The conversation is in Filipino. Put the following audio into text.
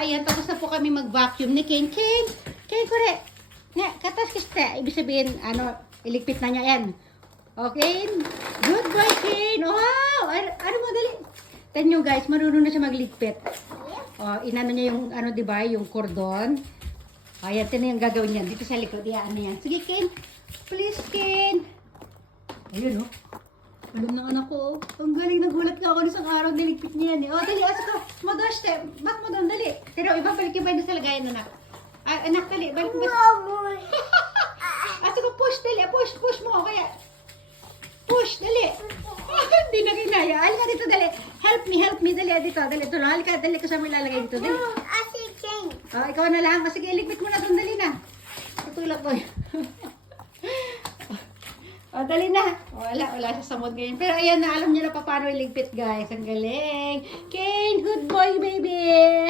ayan, tapos na po kami mag-vacuum ni Kane. Kane, kore. Nga, katas kiste. Ibig sabihin, iligpit na niya yan. Okay? Good boy, Kane. Wow! Ano mo, dali. Tignan nyo guys, marunong na siya magligpit. Inano niya yung, diba, yung cordon. Ayan, tignan yung gagawin niyan. Dito sa likod, yan. Sige, Kane. Please, Kane. Ayun, alam ng anak ko, ang galing, nagulat nga ako isang araw, niligpit niya yan. Dali, asa ka, magash, back mo doon, dali. Pero ibabalik yung ba sa lagayan, anak? Anak, dali, balik mo. Asa ka, push, dali, push mo, kaya. Push, dali. Hindi na kinaya. Halika dito, dali. Help me, dali, dito, dali. Halika, dali, kasama ilalagay dito, dali. Ikaw na lang. Sige, iligpit mo na doon, dali na. Tutulak ko. Dali na. Wala siya sa mood ngayon. Pero ayan na, alam niya na paano iligpit, guys. Ang galing. Kane, good boy, baby.